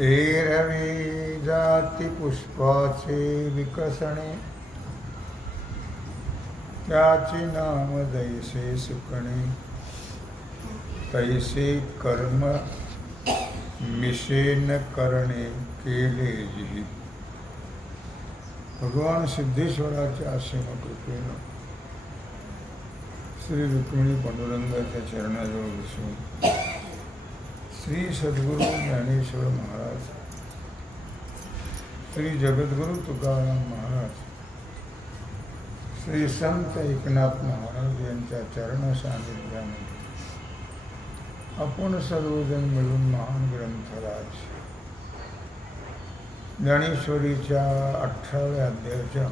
एरवी जाती पुष्पाचे विकसणे, त्याचे नाम दैसे सुकणे. तैसे कर्म मिशेन करणे केले जिही. भगवान सिद्धेश्वराच्या असीम कृपेनं श्री रुक्मिणी पांडुरंगाच्या चरणाजवळ बसून श्री सद्गुरू ज्ञानेश्वर महाराज, श्री जगद्गुरु तुकाराम महाराज, श्री संत एकनाथ महाराज यांच्या चरण सानिध्यामध्ये आपण सर्वजण मिळून महान ग्रंथराज ज्ञानेश्वरीच्या 18व्या अध्यायाच्या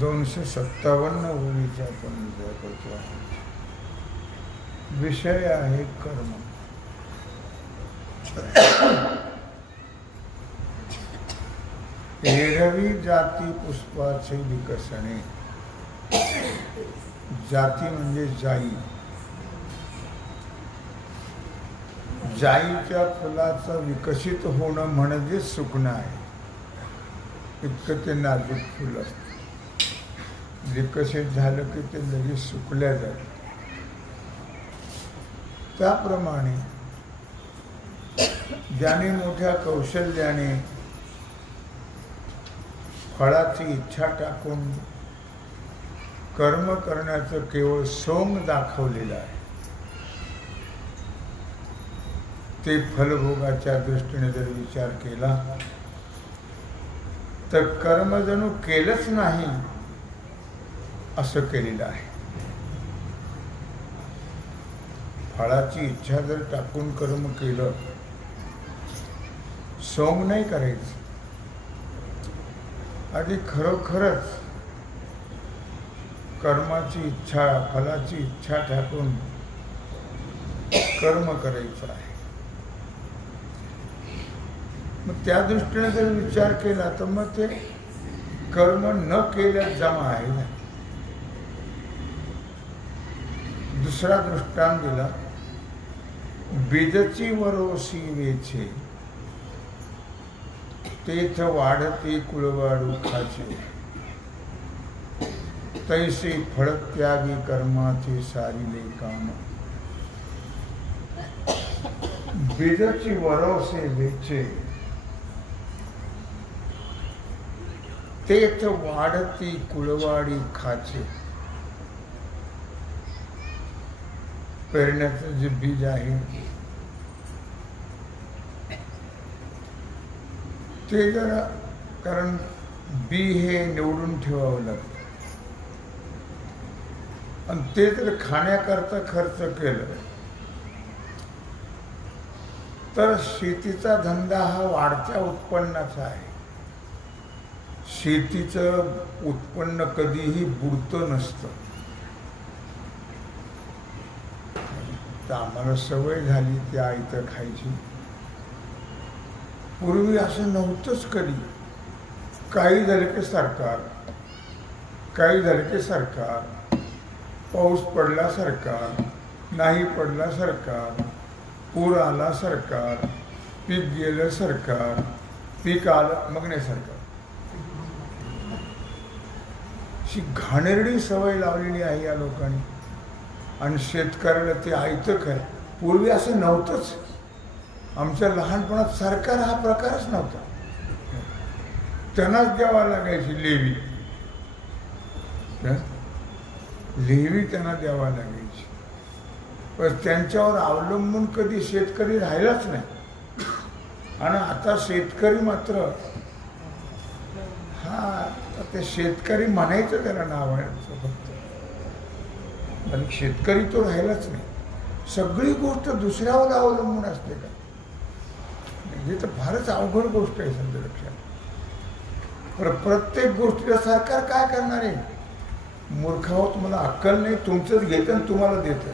257 ओळीचा आपण विचार करतो आहोत. विषय आहे कर्म. एरवी जाती पुष्पाचे विकसणे. जाती म्हणजे जाई. जाईच्या फुलाचं विकसित होणं म्हणजे सुकणं आहे. इतकं ते नाजूक फुल असतं. विकसित झालं की ते लगेच सुकल्या जातं. त्याप्रमाणे ज्याने मोठ्या कौशल्याने फळाची इच्छा टाकून कर्म करण्याचं केवळ सोंग दाखवलेलं आहे, ते फलभोगाच्या दृष्टीने जर विचार केला तर कर्म जणू केलंच नाही असं केलेलं आहे. फळाची इच्छा जर टाकून कर्म केलं, सोंग नाही करायचं, आधी खरोखरच कर्माची इच्छा, फलाची इच्छा टाकून कर्म करायचं आहे. मग त्या दृष्टीने जर विचार केला तर मग ते कर्म न केल्यास जमा आहे ना. दुसरा दृष्टांत दिला. बीजची वरोसी वेचे, तेथ वाढते कुळवाडू खाचे. तैसे फळत्यागी कर्माचे सारिले काम. बीजची वरोसे वेचे, तेथ वाढती कुळवाडी खाचे. पेरण्याचं जे बीज आहे ते जरा, कारण बी हे निवडून ठेवावं लागतं आणि ते जर खाण्याकरता खर्च केलं तर शेतीचा धंदा हा वाढत्या उत्पन्नाचा आहे. शेतीचं उत्पन्न कधीही बुडतं नसतं. तर आम्हाला सवय झाली ती आयतं खायची. पूर्वी असं नव्हतंच कधी. काही झालं की सरकार, काही झालं की सरकार, पाऊस पडला सरकार, नाही पडला सरकार, पूर आला सरकार, पीक गेलं सरकार, पीक आलं मग नाही सरकार. अशी घाणेरडी सवय लावलेली आहे या लोकांनी. आणि शेतकऱ्याला ते आयतं काय. पूर्वी असं नव्हतंच. आमच्या लहानपणात सरकार हा प्रकारच नव्हता. त्यांनाच द्यावा लागायची लेवी. लेवी त्यांना द्यावा लागायची. पण त्यांच्यावर अवलंबून कधी शेतकरी राहिलाच नाही. आणि आता शेतकरी मात्र हा, ते शेतकरी म्हणायचं त्याला नाव आहे फक्त, पण शेतकरी तो राहिलाच नाही. सगळी गोष्ट दुसऱ्यावर अवलंबून असते का, म्हणजे तर फारच अवघड गोष्ट आहे. समजा लक्षात. प्रत्येक गोष्टीला सरकार काय करणार आहे. मूर्खाव, तुम्हाला अक्कल नाही, तुमचंच घेतं आणि तुम्हाला देतं.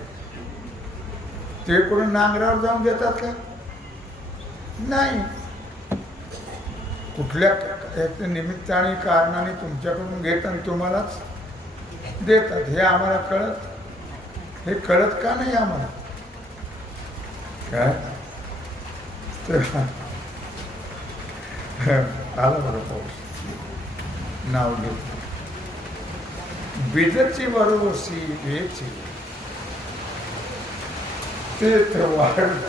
ते कोणी नांगरावर जाऊन देतात का, नाही. कुठल्या निमित्ताने कारणाने तुमच्याकडून घेत आणि तुम्हालाच देतात. हे आम्हाला कळत, हे कळत का नाही आम्हाला. काय तर आला बरं पाऊस. नाव घेत बिजची बरोबरशी वेची ते वाढलं.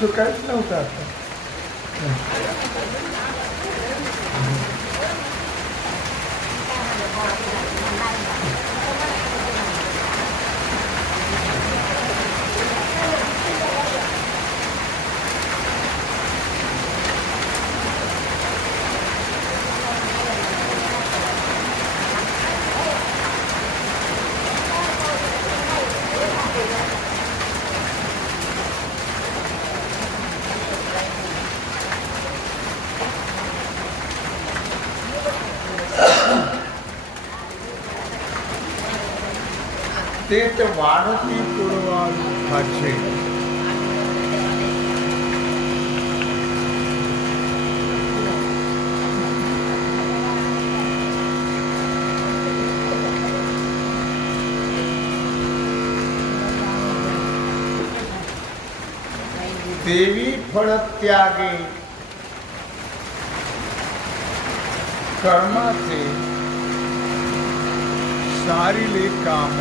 तो काहीच नव्हतं आता. ते वाढती पूर्वा दुःखाचे देवी फळ त्यागे कर्माचे सारिले काम.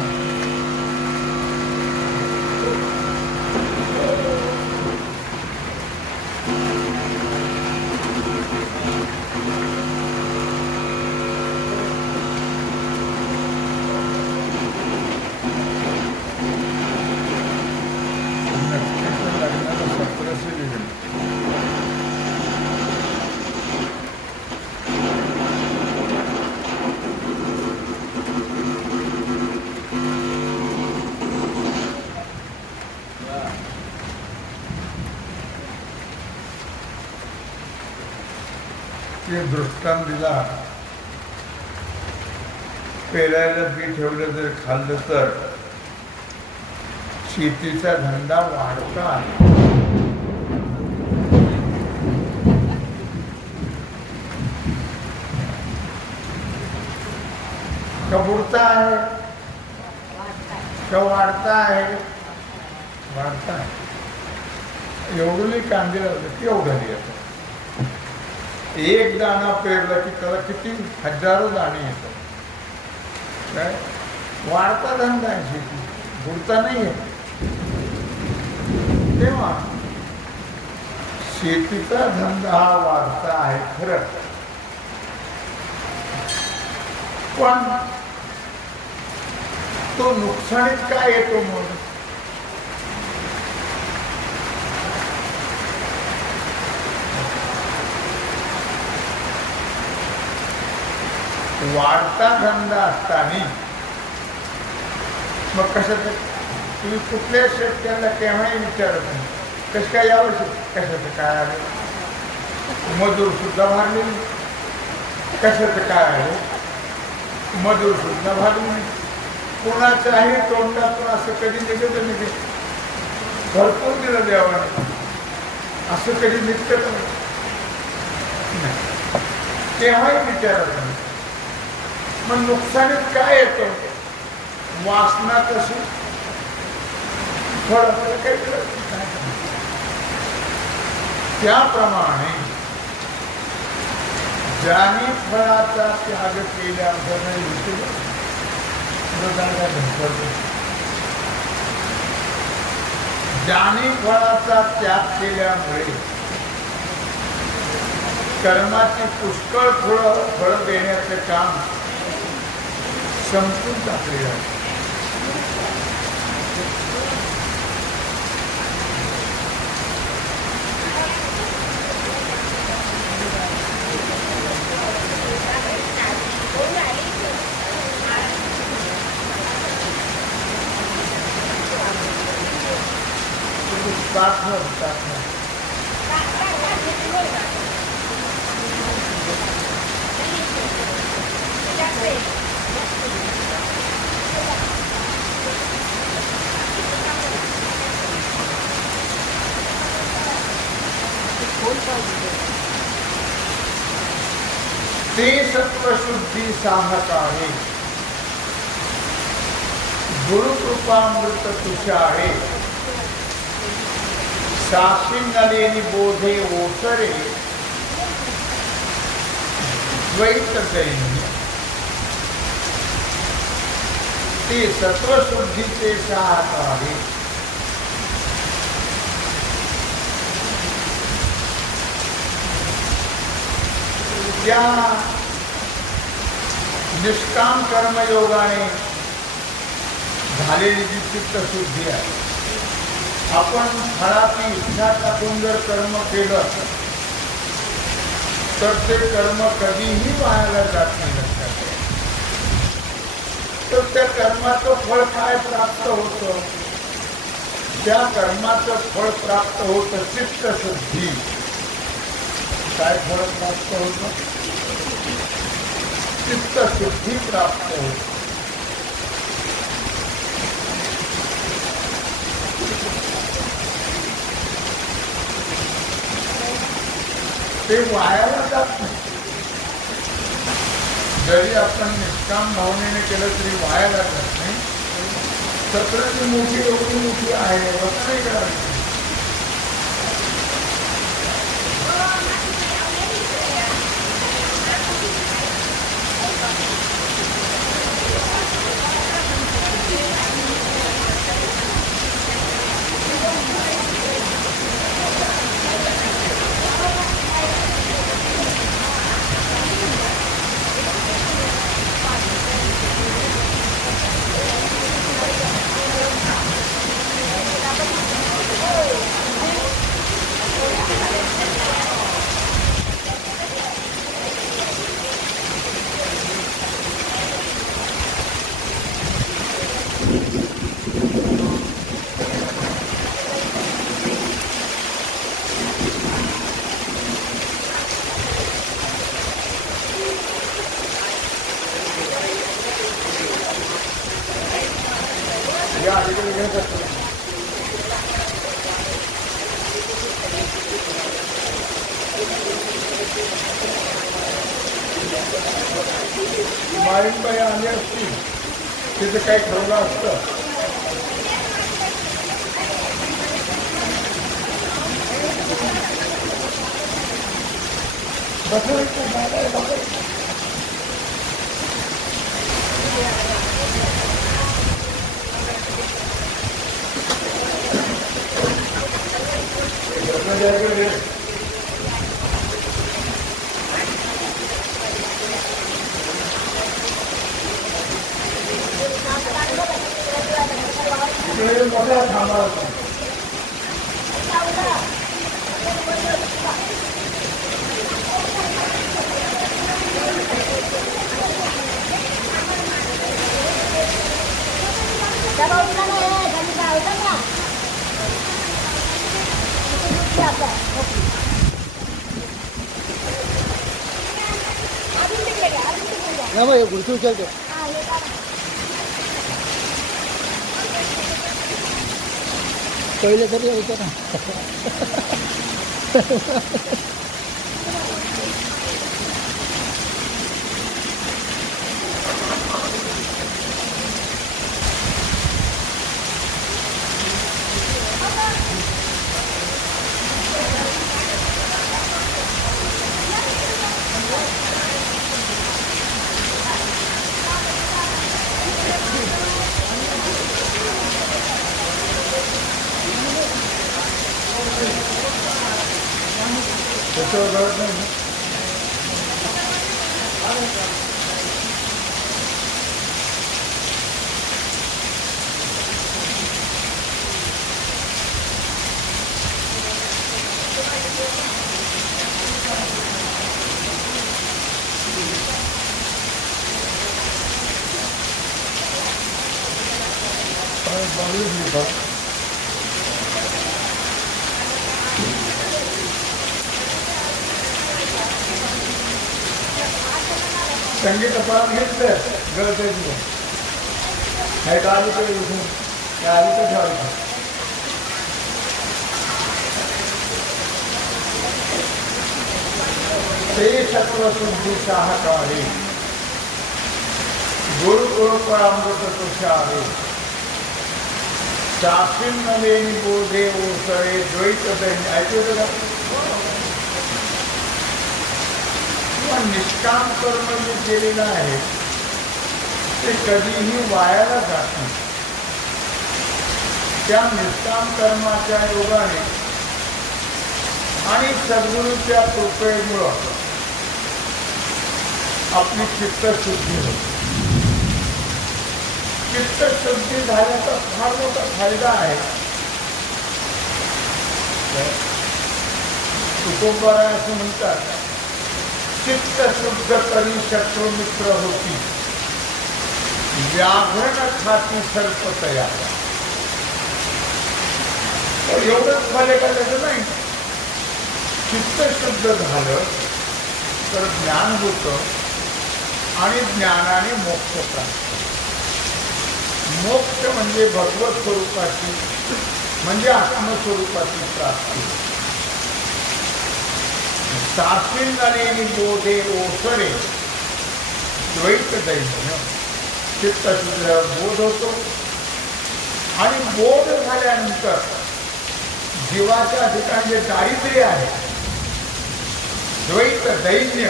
ते दृष्टांत दिला. पेरायला बी ठेवलं जर खाल्लं तर शेतीचा धंदा वाढता का बुडता आहे का वाढता आहे? वाढता आहे. एवढी कांदे लावलं केवढं येतं. एक दाणा पेरला की त्याला किती हजारो दाणे येतात. काय वाढता धंदा आहे शेती, बुडता नाही आहे. तेव्हा शेतीचा धंदा हा वाढता आहे खरं, पण तो नुकसानीत काय येतो म्हणून वाढता धंदा असताना मग कशाचं तुम्ही कुठल्या शेतकऱ्याला केव्हाही विचारत नाही कसं काय यावर्षी कशाचं काय आलं. मजूर सुद्धा भरलेली, कशाचं काय आलं मजूर सुद्धा भरले. कोणाच्याही तोंडातून असं कधी निघत नाही भरपूर दिलं देवाने, असं कधी निघत नाही. केव्हाही विचारत नाही. मग नुकसानीत काय येतं? वासना कशी फळ काही कळत नाही. त्याप्रमाणे ज्याने फळाचा त्याग केल्यामुळे ज्याने फळाचा त्याग केल्यामुळे कर्माची पुष्कळ फळ देण्याचे काम संपून टाकले आहे. ते सत्वशुद्धी साहकारे गुरुकृपामृत तुषारे सासिंगलेनी बोधे ओसरे द्वैत दैनी ते सत्वशुद्धीचे साहकारी त्या निष्काम कर्मयोगाने झालेली जी चित्तशुद्धी आहे, आपण फळाची इच्छा टाकून जर कर्म केलं तर ते कर्म कधीही वायाला जात नाही. लक्षात घ्या. तर त्या कर्माचं फळ काय प्राप्त होतं? त्या कर्माचं फळ प्राप्त होतं चित्तशुद्धी. काय फळ प्राप्त होतं? चित्तशुद्धी प्राप्त होते. ते वायाला जात नाही. जरी आपण निष्काम भावनेने केलं तरी वायाला जात नाही. सत्राची मोठी एवढी मोठी आहे असं नाही करायचं. माळीनबाई आले असतील तिथे काही ठरवलं असतं. मोठा थांबा होता. गुरुची उचलते पहिले तरी होतं ना. त्याच्यावर गरज नाही. संगीत आपण घेतलं गळत नाही आली तर उठून त्या आली तर ठेवायचं. ते सत्वशुद्धी साहकारी गुरु कृपामृत तुषारे शासीन नलेनी बोधे ओसरे द्वैत दैन्य ऐकू येतं का? किंवा निष्काम कर्म जे केलेलं आहे ते कधीही वायाला जात नाही. त्या निष्काम कर्माच्या योगाने आणि सद्गुरूच्या कृपेमुळं आपली चित्तशुद्धी होते. चित्तशुद्धी झाल्याचा फार मोठा फायदा आहे. तुकोबाराय असं म्हणतात, चित्तशुद्ध करी शत्रू मित्र होती, व्याघ्रण खाती सर्प तयार. एवढंच झाले का त्याचं नाही. चित्तशुद्ध झालं तर ज्ञान होतं आणि ज्ञानाने मोक्ष प्राप्त. मोक्ष म्हणजे भगवत स्वरूपाची म्हणजे आत्मस्वरूपाची प्राप्ती. शासीन नलेनी बोधे ओसरे द्वैत दैन्य. चित्तशुद्धीवर बोध होतो आणि बोध झाल्यानंतर जीवाच्या ठिकाणी जे दारिद्र्य आहे, द्वैत दैन्य,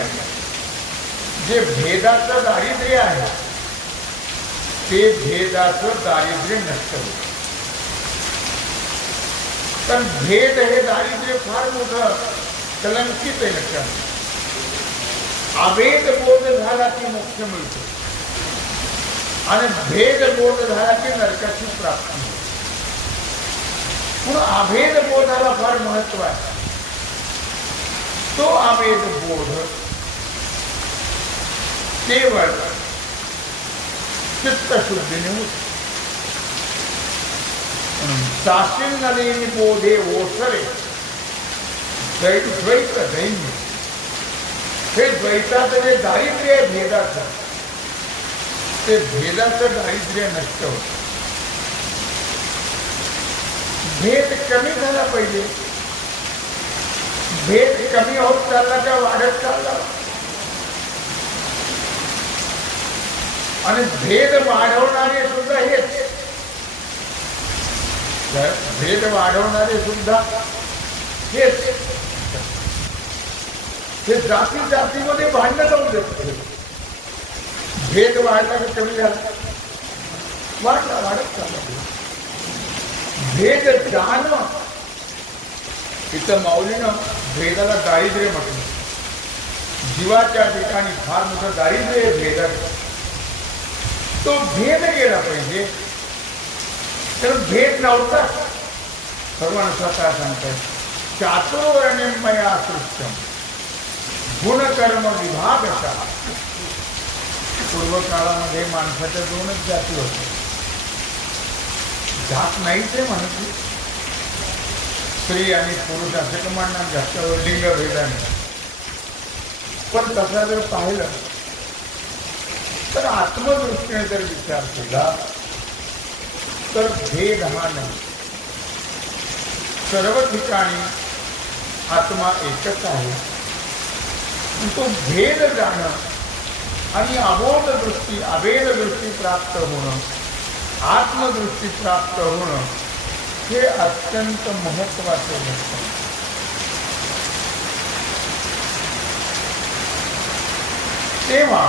जे भेदाचं दारिद्र्य आहे ते भेदाचं दारिद्र्य नष्ट होतं. पण भेद हे दारिद्र्य फार मोठं कलंकित आहे. लक्षात, अभेद बोध झाला की मोक्ष मिळतो आणि भेद बोध झाला की नरकाची प्राप्ती. पुन्हा अभेद बोधाला फार महत्व आहे. तो अभेद बोध केवळ चित्तशुद्धीने होतो. शासीन नलेनी बोधे ओसरे द्वैत दैन्य. हे द्वैताचं जे दारिद्र्य आहे भेदाचं, ते भेदाचं दारिद्र्य नष्ट होतं. भेद कमी झाला पाहिजे. भेद कमी होत चालला का वाढत चालला. आणि भेद वाढवणारे सुद्धा हेच. भेद वाढवणारे सुद्धा हेच. हे जाती जातीमध्ये भांडण जाऊ देत. भेद वाढला का कमी झाला, वाढला वाढत चालला. भेद जाणं, इथं माऊलीनं भेदाला दारिद्र्य म्हटलं. जीवाच्या ठिकाणी फार मोठं दारिद्र्य आहे भेदाचं. तो भेद गेला पाहिजे. तर भेद नव्हता. भगवान स्वतः सांगतात, चातुर्वर्ण्यमया सृष्टम गुणकर्म विभागशः. पूर्वकाळामध्ये माणसाच्या दोनच जाती होत्या. जात नाहीच आहे म्हणत, स्त्री आणि पुरुष असे तर म्हणणार जास्तवर लिंग भेदाने. पण तसा जर पाहिलं तर आत्मदृष्टीने जर विचार केला तर भेद हा नाही. सर्व ठिकाणी आत्मा एकच आहे. तो भेद जाणं आणि अबोध दृष्टी अभेद दृष्टी प्राप्त होणं, आत्मदृष्टी प्राप्त होणं हे अत्यंत महत्वाचे असतं. तेव्हा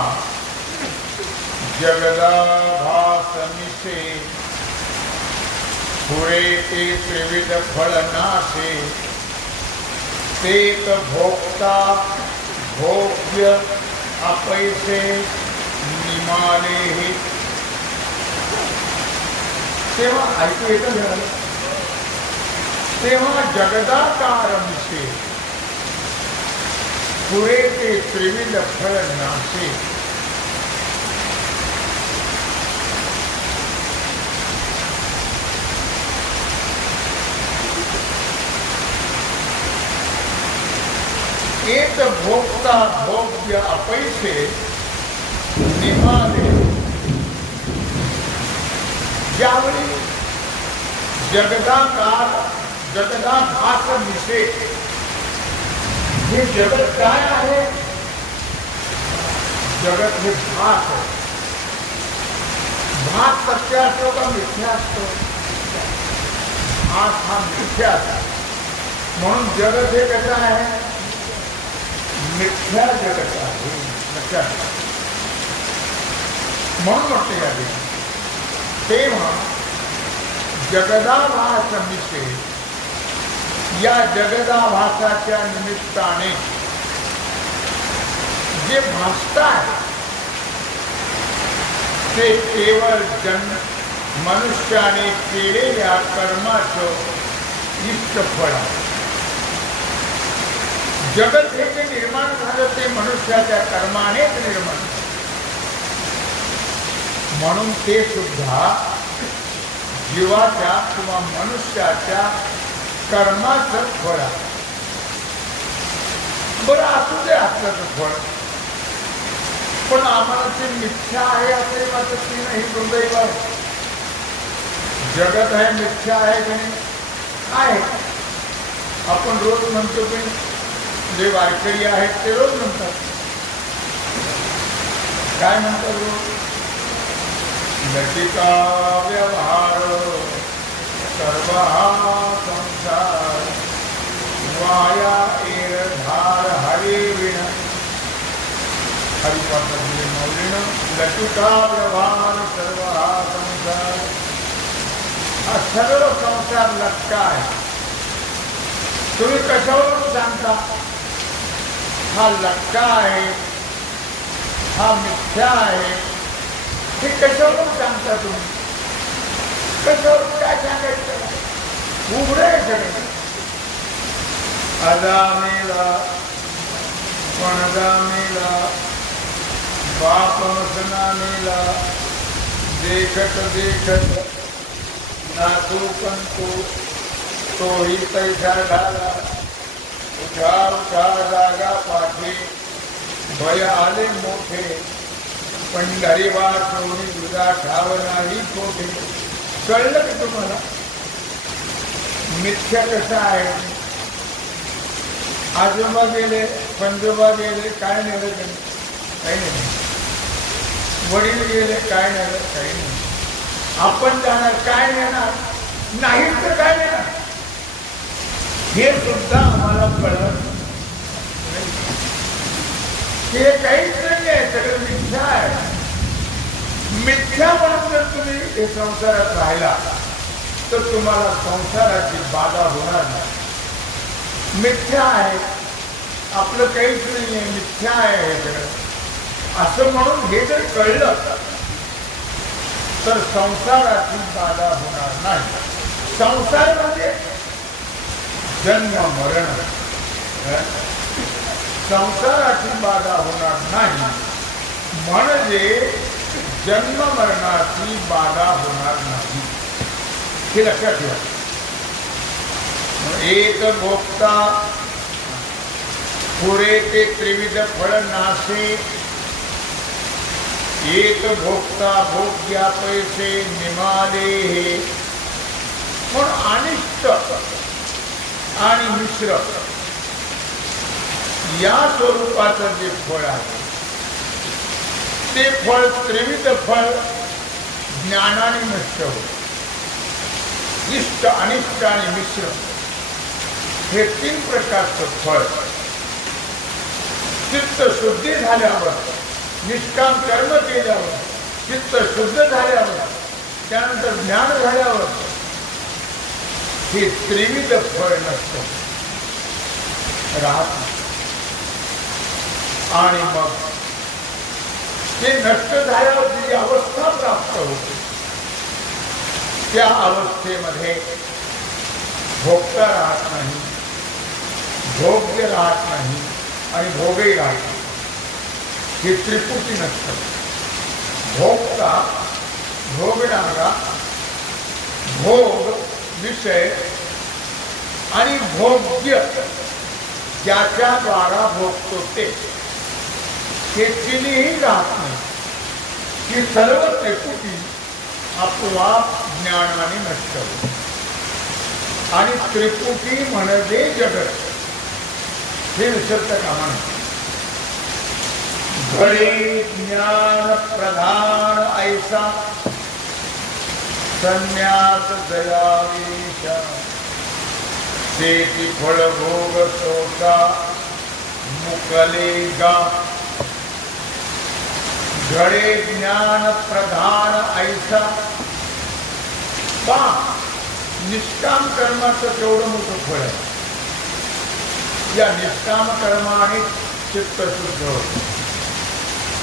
जगदाभासमिसे पुरे ते त्रिविध फळ नाशे तेक भोक्ता भोग्य अपैसे निमाले. तेव्हा ऐकू येतं झालं. तेव्हा जगदाकार मिसे पुरे ते त्रिविध फळ नाशे. एक भोक्ता भोग्य अपैसे निमाले. ज्यावेळी जगदाकार जगदाभास मिसे, हे जगत काय आहे? जगत हे भास आहे. भास सत्य असतो का मिथ्या असतो? आज हा मिथ्या म्हणून जगत हे कसं आहे मिथ्या जगत आहे लक्षात म्हणून म्हटले जाते तेव्हा जगदाभास मिशे या जगदाभासाच्या निमित्ताने जे भासतात ते केवळ मनुष्याने केलेल्या कर्माचं इष्ट फळ आहे. जगत हे जे निर्माण झालं ते मनुष्याच्या कर्मानेच निर्माण झालं म्हणून ते सुद्धा जीवाच्या किंवा मनुष्याच्या कर्माचं फळ आहे. बरं असू दे असल्याचं फळ पण आम्हाला ते मिथ्या आहे असे वाटत की नाही दुर्दैव आहे. जगत आहे मिथ्या आहे की नाही आहे. आपण रोज म्हणतो की जे वारकरी आहेत ते रोज म्हणतात काय म्हणतात रोज लटिका व्यवहार सर्व संसार वाया एरधार हरे विण हरिपात्र मौलिन लटिका व्यवहार सर्व संसार हा सर्व संसार लटका आहे. तुम्ही कशावरून सांगता हा लटका आहे हा मिथ्या आहे हे कशावरून सांगता तुम्ही कशावरून काय सांगायचं उघडं आहे सगळं. अदामेला पणदामेला बाप मसनामेला देखत देखत नातू कंतू तोही पैसा झाला उठा उठा जागा पाठी भय आले मोठे पंढरी वाचवणी दुधा ठावणारी कोठे. कळलं की तुम्हाला मिथ्या कसा आहे. आजोबा गेले पंजोबा गेले काय नेलं त्यांनी काही नाही. वडील गेले काय नेलं काही नाही. आपण जाणार काय नेणार नाही तर काय नेणार हे सुद्धा आम्हाला कळलं. हे काहीच नाही आहे सगळं मिथ्या आहे. मिथ्या म्हणून जर तुम्ही हे संसारात राहिला तर तुम्हाला संसाराची बाधा होणार नाही. मिथ्या आहे आपलं काहीच नाही आहे मिथ्या आहे हे सगळं असं म्हणून हे जर कळलं तर संसाराची बाधा होणार नाही. संसार म्हणजे जन्म मरण संसाराची बाधा होणार नाही म्हणजे जन्म मरणाची बाधा होणार नाही हे लक्षात ठेवा. एक भोक्ता पुरे ते त्रिविध फळ नासे एक भोक्ता भोग्या पैसे निमाले पण अनिष्ट आणि मिश्र या स्वरूपाचं जे फळ आहे ते फळ त्रिविध फळ ज्ञानाने नष्ट होते. इष्ट अनिष्ट आणि मिश्र हे 3 प्रकारचं फळ चित्त शुद्धी झाल्यावर निष्काम कर्म केल्यावर चित्त शुद्ध झाल्यावर त्यानंतर ज्ञान झाल्यावर हे त्रिविध फळ नष्ट राहत आणि मग ते नष्ट झाल्यावर जी अवस्था प्राप्त होते त्या अवस्थेमध्ये भोगता राहत नाही भोग्य राहत नाही आणि भोगही राहत नाही. हे त्रिपुटी नसतं. भोगता भोगणारा भोग विषय आणि भोग्य ज्याच्या द्वारा भोगतो ते तिन्ही राहत नाही. ही सर्व त्रिपुटी आपोआप ज्ञानाने नष्ट होते. आणि त्रिपुटी म्हणजे जगत हे विसरता कामा नये. घडे ज्ञान प्रधान ऐसा संन्यास दयावेश ईशा शेती फळ भोग सोसा मुकले गा घडे ज्ञान प्रधान ऐसा पा निष्काम कर्माचं केवढं मोठं फळ आहे. या निष्काम कर्माने चित्त शुद्ध होतं.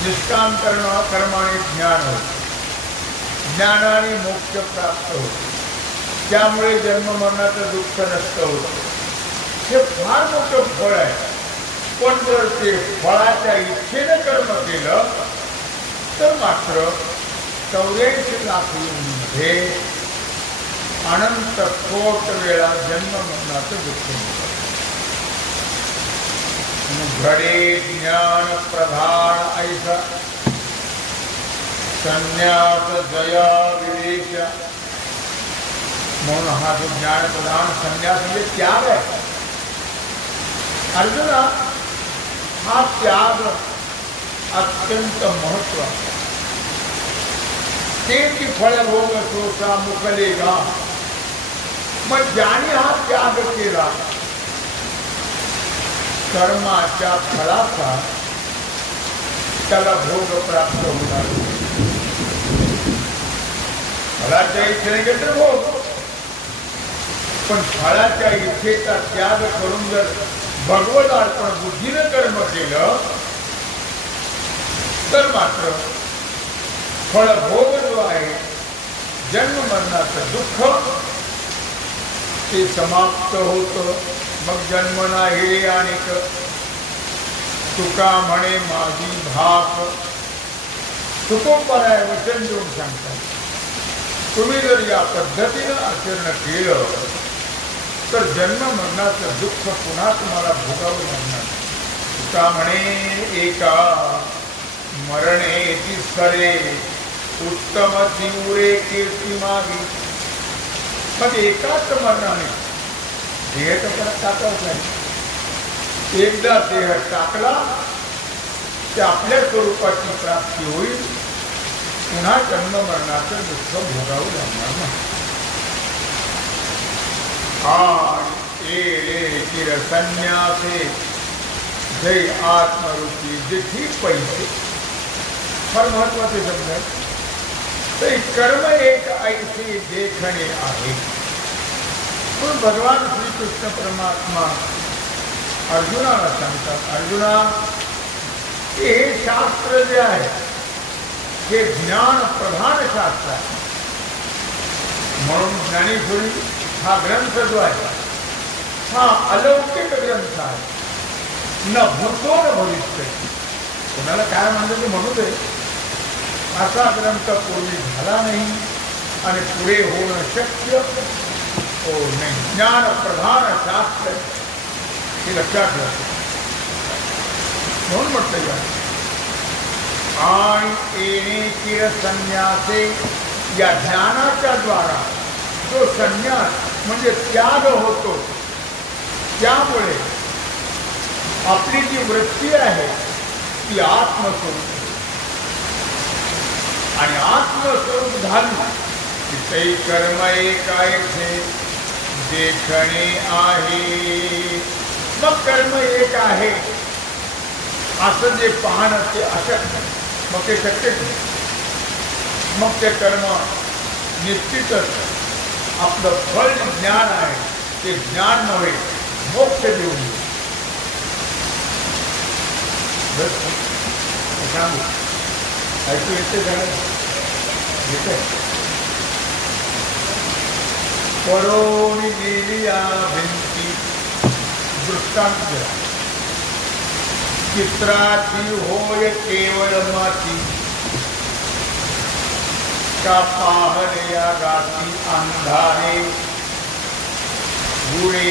निष्काम कर्माने ज्ञान होतं. ज्ञानाने मोक्ष प्राप्त होतो. त्यामुळे जन्म मरणाचं दुःख नष्ट होतं. हे फार मोठं फळ आहे. पण जर ते फळाच्या इच्छेनं कर्म केलं तर मात्र 84 लाख युगांमध्ये अनंत कोट वेळा जन्म मरणाचं दुःख मिळतं. घडे ज्ञान प्रधान ऐसा संन्यास जया विवेश. म्हणून हा जो ज्ञान प्रधान संन्यास म्हणजे त्याग आहे. अर्जुना, हा त्याग अत्यंत महत्वाचा. ते की फळ भोग सोसा मुकलेगा. मग ज्याने हा त्याग केला कर्माच्या फळाचा त्याला भोग प्राप्त होणार. फळाच्या इच्छेने घेतलं भोग, पण फळाच्या इच्छेचा त्याग करून जर भगवत अर्पण बुद्धीनं कर्म केलं तर मात्र फळभोग जो आहे जन्म मरणाचं दुःख ते समाप्त होतं. मग जन्म नाही अनेक तुका म्हणे माझी भाक. तुकोपराय वचन देऊन सांगतात, तुम्ही जर या पद्धतीनं आचरण केलं तर जन्म मरणाचं दुःख पुन्हा तुम्हाला भोगावं लागणार. तुका म्हणे एका मरणे तिसरे उत्तम तीव्रे कीर्ती मागी. मग एकाच मरणाने देह तर परत टाकावंच नाही. एकदा देह टाकला ते आपल्या स्वरूपाची प्राप्ती होईल. पुन्हा जन्म मरणाचं दुःख भोगावं लागणार नाही. चिर संन्यासे जय आत्मरुची जिठी पैसे. फार महत्वाचे शब्द आहे. तर कर्म एक ऐसे देखणे आहे. पण भगवान श्रीकृष्ण परमात्मा अर्जुनाला सांगतात, अर्जुना, हे शास्त्र जे आहे हे ज्ञान प्रधान शास्त्र आहे. म्हणून ज्ञानेश्वरी हा ग्रंथ जो आहे हा अलौकिक ग्रंथ आहे. न भूतो न भविष्य. कोणाला काय म्हणलं ते म्हणू दे, असा ग्रंथ पूर्वी झाला नाही आणि पुढे होणं शक्य हो नाही. ज्ञान प्रधान शास्त्र हे लक्षात ठेवा. म्हणून म्हटलं या आणि येणे चिर संन्यासे, या ज्ञानाच्या द्वारा जो संन्यास म्हणजे त्याग होतो, त्यामुळे आपली जी वृत्ती आहे ती आत्मस्वरूप आणि आत्मस्वरूप झाली की ते कर्म एकाएचे देखणे आहे. मग कर्म एक आहे असं जे पाहणं ते अशक्य. मग ते शक्यच नाही. मग ते कर्म निश्चितच आपलं फळ ज्ञान आहे ते ज्ञान नव्हे मोक्ष देऊन सांगू. ऐकू येते झालं येते. परोणी गेली या भिंती दृष्टांत दिला. चित्राची होय केवळ माती, का पाहणे या गाती अंधारे गुळे.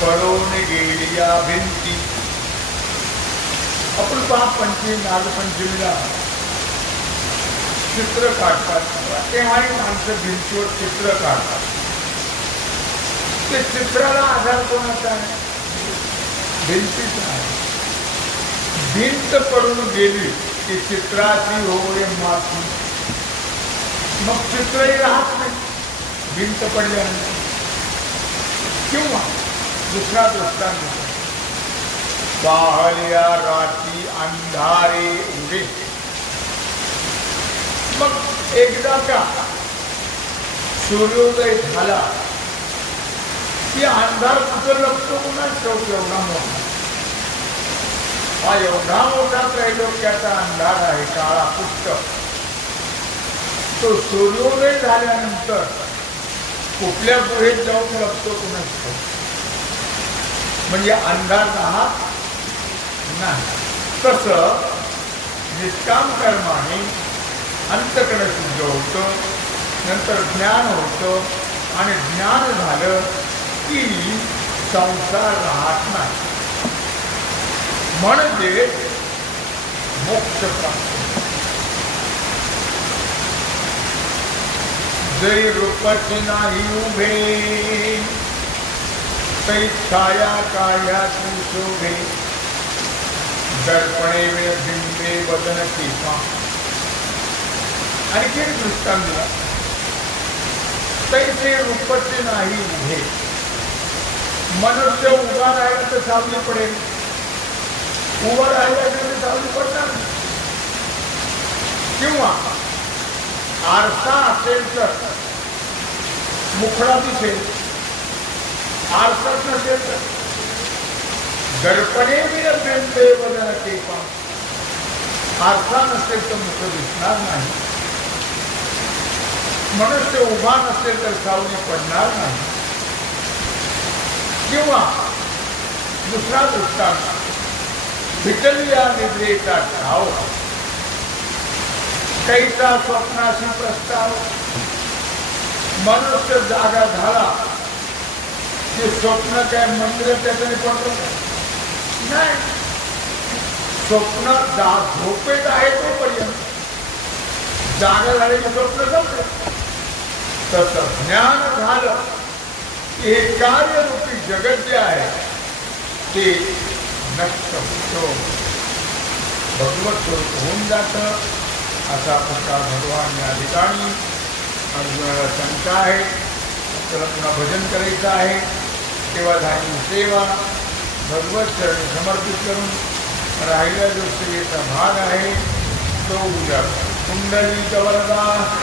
पळून गेली या भिंती. आपण पहा पंचमी नागपंचमीला चित्र काढतात, तेव्हाही माणसं भिंतीवर चित्र काढतात. ते चित्राला आधार कोणाचा आहे? भिंतीचा आहे. भिंत पडून गेली की चित्राची होय माती. मग चित्रही राहत नाही. भिंत पडल्यानंतर. किंवा दुसरा दृष्टांत देतो. पाहल्या रात्री अंधारे उभे. मग एकदा का सूर्योदय झाला की अंधार कुठं लपतो कुणाच ठेवतो. एवढा मोठा हा एवढा मोठा त्रैलोक्याचा अंधार आहे, काळा पुष्ट. तो सूर्योदय झाल्यानंतर कुठल्या गुहेत जाऊन लपतो कुणाच ठेवतो. म्हणजे अंधार राहत नाही. तसं निष्काम कर्माने अंतकरण शुद्ध होतं, नंतर ज्ञान होतं, आणि ज्ञान झालं की संसार राहत नाही. म्हणजे मोक्ष प्राप्त. जरी रूपाची नाही उभे, तै छाया काळ्याची शोभे. दर्पणे बिंबे वदन टीपा. आणखी एक दृष्टांत दिला. तैसे रूपचे नाही उभे. मनुष्य उभा राहिला तर सावली पडेल, उभा राहिला तर सावली पडणार नाही. किंवा आरसा असेल तर मुखडा दिसेल, आरसाच नसेल तर. दर्पणे बिंबे वदन टीपा. आरसा नसेल तर मुख दिसणार नाही. मनुष्य उभा नसेल तर सावली पडणार नाही. किंवा दुसरा दृष्टांत. विचलल्या निद्रेचा ठाव, कैसा स्वप्नाशी प्रस्ताव. मनुष्य जागा झाला की स्वप्न काय मंदिर त्याच्याने पडतो नाही. स्वप्न झोपेत आहे तोपर्यंत, जागा झाले की स्वप्न संपले. तसं ज्ञान झालं की हे कार्यरूपी जगत जे आहे ते नष्ट होतो, भगवत स्वरूप होऊन जातं. असा प्रकार भगवान या ठिकाणी अर्जुनाला शंका आहे. आपल्याला पुन्हा भजन करायचं आहे, तेव्हा झाली सेवा भगवत चरणी समर्पित करून राहिला जो सेवेचा भाग आहे तो उद्या. कुंडली वरदा.